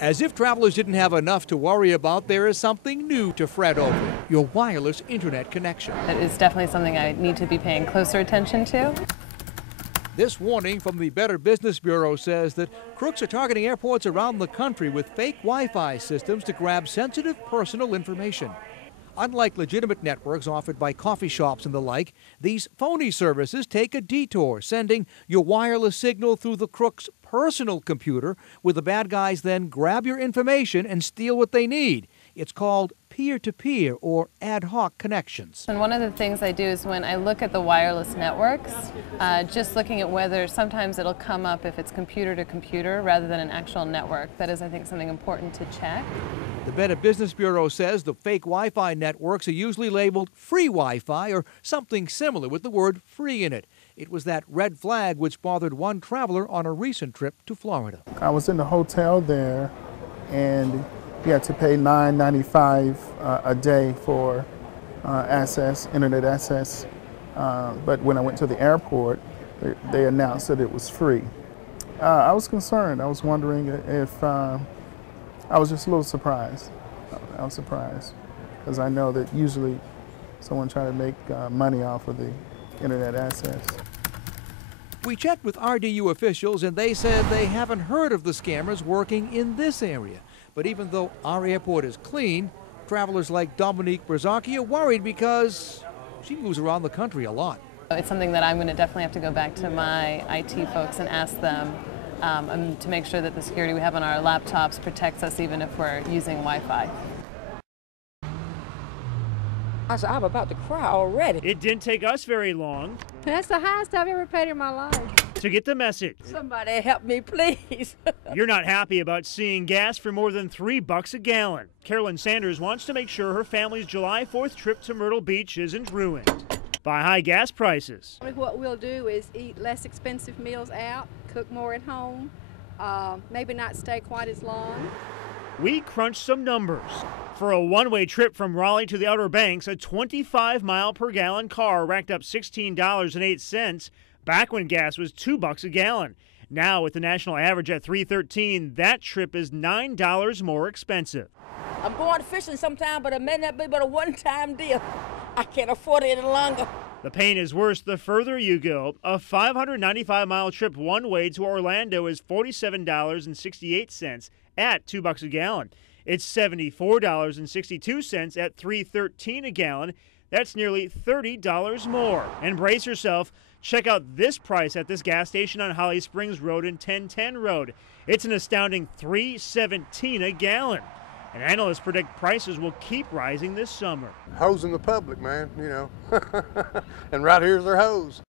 As if travelers didn't have enough to worry about, there is something new to fret over: your wireless internet connection. It is definitely something I need to be paying closer attention to. This warning from the Better Business Bureau says that crooks are targeting airports around the country with fake Wi-Fi systems to grab sensitive personal information. Unlike legitimate networks offered by coffee shops and the like, these phony services take a detour, sending your wireless signal through the crook's personal computer, where the bad guys then grab your information and steal what they need. It's called peer-to-peer or ad hoc connections. And one of the things I do is when I look at the wireless networks, just looking at whether sometimes it'll come up if it's computer to computer rather than an actual network. That is, I think, something important to check. The Better Business Bureau says the fake Wi-Fi networks are usually labeled free Wi-Fi or something similar with the word free in it. It was that red flag which bothered one traveler on a recent trip to Florida. I was in the hotel there, and you had to pay $9.95 a day for internet access. But when I went to the airport, they announced that it was free. I was concerned. I was wondering if I was just a little surprised. I was surprised because I know that usually someone trying to make money off of the internet access. We checked with RDU officials and they said they haven't heard of the scammers working in this area. But even though our airport is clean, travelers like Dominique Brzaki are worried because she moves around the country a lot. It's something that I'm going to definitely have to go back to my IT folks and ask them to make sure that the security we have on our laptops protects us even if we're using Wi-Fi. I'm about to cry already. It didn't take us very long. That's the highest I've ever paid in my life. To get the message. Somebody help me, please. You're not happy about seeing gas for more than $3 a gallon. Carolyn Sanders wants to make sure her family's July 4th trip to Myrtle Beach isn't ruined by high gas prices. What we'll do is eat less expensive meals out, cook more at home, maybe not stay quite as long. We crunched some numbers. For a one-way trip from Raleigh to the Outer Banks, a 25-mile-per-gallon car racked up $16.08 back when gas was $2 a gallon. Now, with the national average at $3.13, that trip is $9 more expensive. I'm going fishing sometime, but it may not be but a one-time deal. I can't afford it any longer. The pain is worse the further you go. A 595-mile trip one way to Orlando is $47.68 at $2 a gallon. It's $74.62 at $3.13 a gallon. That's nearly $30 more. And brace yourself. Check out this price at this gas station on Holly Springs Road and 1010 Road. It's an astounding $3.17 a gallon. And analysts predict prices will keep rising this summer. Hosing the public, man, you know. And right here's their hose.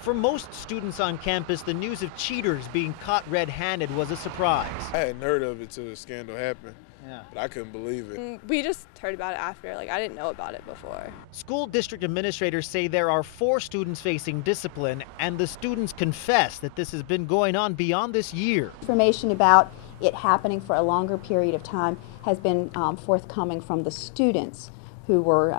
For most students on campus, the news of cheaters being caught red-handed was a surprise. I hadn't heard of it till the scandal happened. Yeah. But I couldn't believe it. We just heard about it after. I didn't know about it before. School district administrators say there are 4 students facing discipline, and the students confess that this has been going on beyond this year. Information about it happening for a longer period of time has been forthcoming from the students who were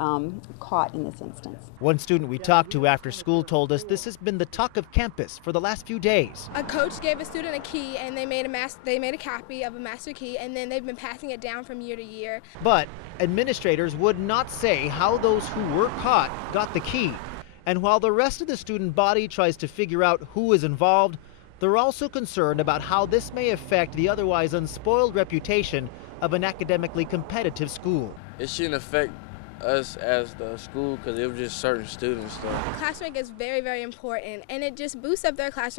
caught in this instance. One student we talked to after school told us this has been the talk of campus for the last few days. A coach gave a student a key, and they made a copy of a master key, and then they've been passing it down from year to year. But administrators would not say how those who were caught got the key. And while the rest of the student body tries to figure out who is involved, they're also concerned about how this may affect the otherwise unspoiled reputation of an academically competitive school. It shouldn't affect us as the school because it was just certain students. Classwork is very, very important, and it just boosts up their classroom.